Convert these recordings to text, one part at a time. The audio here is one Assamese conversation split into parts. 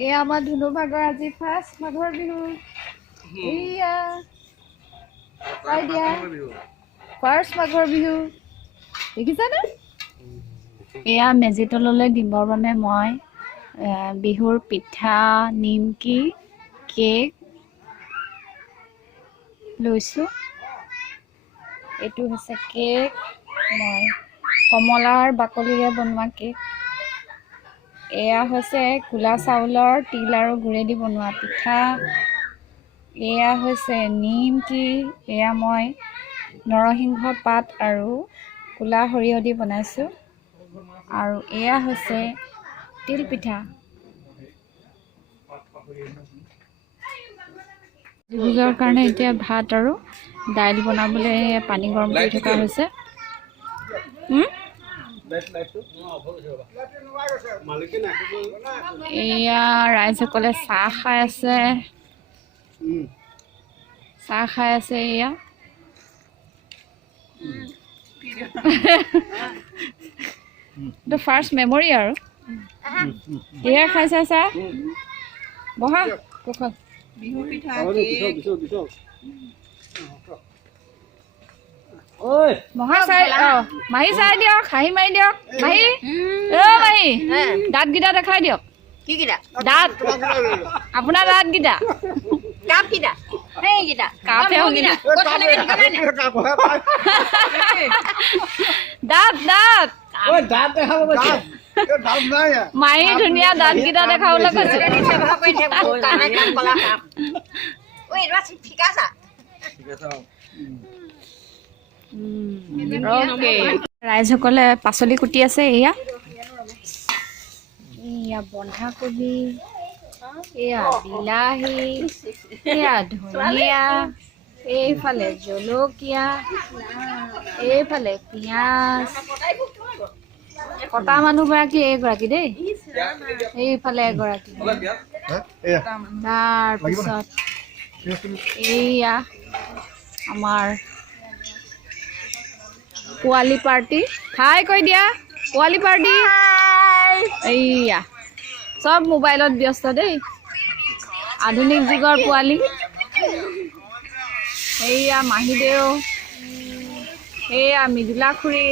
এই আমাৰ ধুনু ভাগৰ আজি ফাৰ্ষ্ট মাঘৰ বিহু এয়া চাই দিয়া ফাৰ্ষ্ট মাঘৰ বিহু দেখিছানে এয়া মেজি তললৈ দিবৰ বাবে মই বিহুৰ পিঠা নিমকি কেক লৈছোঁ এইটো হৈছে কেক মই কমলাৰ বাকলিৰে বনোৱা কেক এয়া হৈছে কোলা চাউলৰ তিল আৰু গুড়েদি বনোৱা পিঠা এয়া হৈছে নিমকি এয়া মই নৰসিংহ পাত আৰু কোলা সৰিয়হ দি বনাইছোঁ আৰু এয়া হৈছে তিল পিঠা ভোজৰ কাৰণে এতিয়া ভাত আৰু দাইল বনাবলৈ পানী গৰম কৰি থকা হৈছে এয়া ৰাইজসকলে চাহ খাই আছে এয়া The first memory আৰু কিহে খাইছা চাহ বহা কোখল বিহু পিঠা ঐ মহা চাই মাহী চাই দিয়ক খাহি মাৰি দিয়ক মাহী মাহী দাঁতকেইটা দেখাই দিয়ক কি কিটা দাঁত আপোনাৰ দাঁতকেইটা কাপ কিটা সেইকেইটা কাপে কিটা দাঁত দেখাব কৈছে মাহী ধুনীয়া দাঁতকেইটা দেখাবলৈ কৈছে ৰাইজসকলে পাচলি কুটি আছে এয়া বন্ধাকবি এয়া বিলাহী এয়া ধনিয়া এইফালে জলকীয়া এইফালে পিঁয়াজ কটা মানুহগৰাকী এইগৰাকী দেই এইফালে এগৰাকী তাৰপিছত এইয়া আমাৰ পোৱালি পাৰ্টি হাই কৈ দিয়া পোৱালি পাৰ্টি এইয়া চব মোবাইলত ব্যস্ত দেই আধুনিক যুগৰ পোৱালি এইয়া মাহীদেউ এইয়া মৃদুলা খুৰী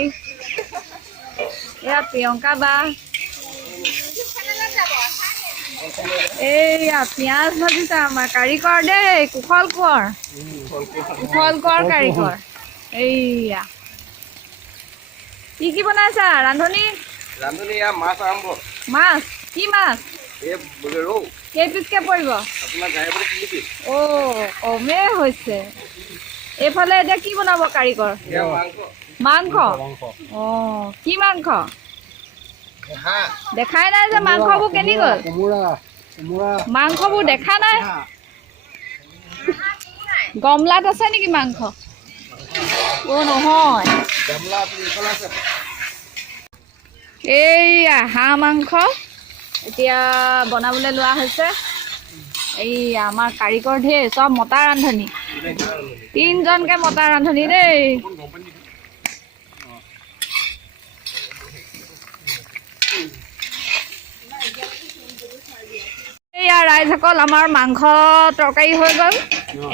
এয়া প্ৰিয়ংকা বা এইয়া পিঁয়াজ ভাজিছে আমাৰ কাৰিকৰ দেই কুশল কোঁৱৰ কাৰিকৰ এইয়া কি বনাইছা ৰান্ধনী মাছ কি মাছ কেইপিচকে পৰিব কমেই হৈছে এইফালে এতিয়া কি বনাব কাৰিকৰ মাংস কি মাংস দেখাই নাই যে মাংসবোৰ কেনি গ'ল মাংসবোৰ দেখা নাই গমলাত আছে নেকি মাংস নহয় এইয়া হাঁহ মাংস এতিয়া বনাবলৈ লোৱা হৈছে এইয়া আমাৰ কাৰিকৰ ঢেৰ চব মতা ৰান্ধনী 3জনকে মতা ৰান্ধনী দেই এয়া ৰাইজসকল আমাৰ মাংস তৰকাৰী হৈ গ'ল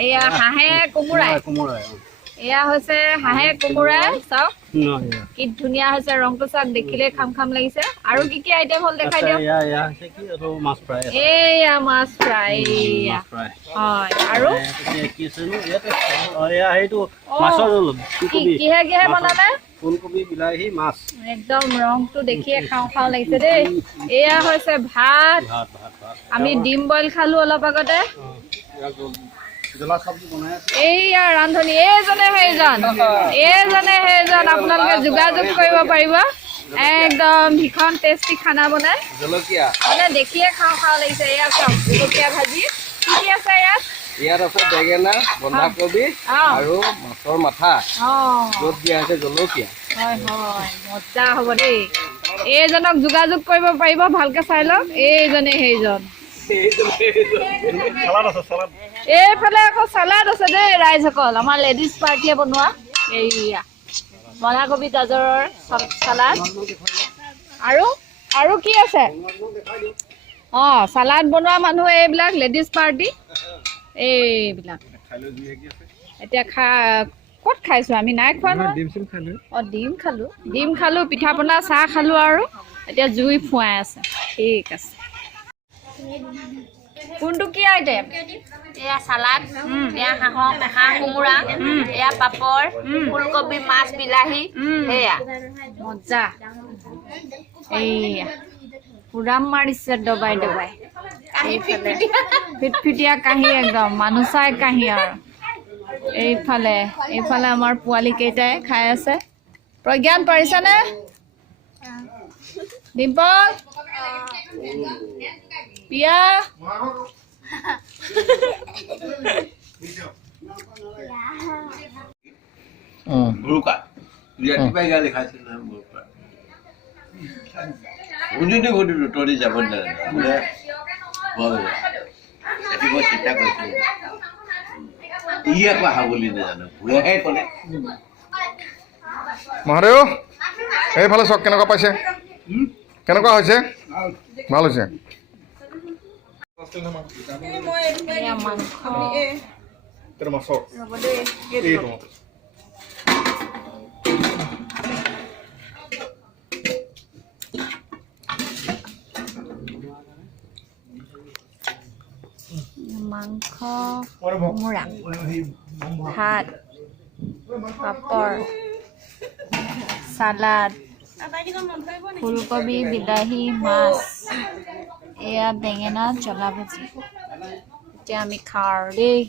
এয়া হাঁহে কোমোৰাই এয়া হৈছে হাঁহে কোমোৰাই চাওক কি ধুনীয়া হৈছে ৰংটো চাওক দেখিলে খাম লাগিছে আৰু কি কি আইটেম হ'ল দেখাই দিয়ক এয়া মাছ ফ্ৰাই হয় আৰু কিহে বনালে ফুলকবি বিলাহী মাছ একদম ৰংটো দেখিয়ে খাওঁ লাগিছে দেই এয়া হৈছে ভাত আমি ডিম বইল খালো অলপ আগতে এইয়া ৰান্ধনী এইজনে সেইজন আপোনালোকে যোগাযোগ কৰিব পাৰিব একদম ভীষণ টেষ্টি খানা বনাই জলকীয়া মানে দেখিয়ে খাওঁ লাগিছে এয়া চাওক জলকীয়া ভাজি কি আছে ইয়াত আছে বেঙেনা বন্ধাকবি আৰু মাছৰ মাথা য'ত দিয়া আছে জলকীয়া হয় মজা হ'ব দেই এইজনক যোগাযোগ কৰিব পাৰিব ভালকে চাই লওক এইজনে সেইজন এইফালে আকৌ চালাড আছে দেই ৰাইজসকল আমাৰ লেডিজ পাৰ্টিয়ে বনোৱা এইয়া বন্ধাকবি গাজৰৰ চালাড আৰু কি আছে সালাড বনোৱা মানুহ এইবিলাক লেডিজ পাৰ্টি এইবিলাক এতিয়া ক'ত খাইছো আমি নাই খোৱা নহয় ডিম খালো পিঠা পনা চাহ খালো আৰু এতিয়া জুই ফুৱাই আছে ঠিক আছে কোনটো কি আইটেম এয়া সালাড এয়া হাঁহ কোমোৰা এয়া পাপৰ ফুলকবি মাছ বিলাহী এয়া মজা এইয়া পুৰা মাৰিছে দবাই ফিটফিটিয়া কাহি একদম মানুহ চাই কাহি আৰু এইফালে আমাৰ পোৱালি কেইটাই খাই আছে প্ৰজ্ঞান পাৰিছানে ডিম্পল পিয়া Buruka. Dia tiba kali kasih nama buruka. Ujung ni kau dulu tori zaman dah. Boleh. Boleh. Jadi kau cerita kau tu. Iya kau habuli ni jana. Boleh kau le. মহাদেউ এইফালে চক কেনেকুৱা পাইছে কেনেকুৱা হৈছে ভাল হৈছে মাংস কোমোৰা ভাত পাপৰ সালাড ফুলকবি বিলাহী মাছ এয়া বেঙেনা জ্বলা ভাজি এতিয়া আমি খাওঁ দেই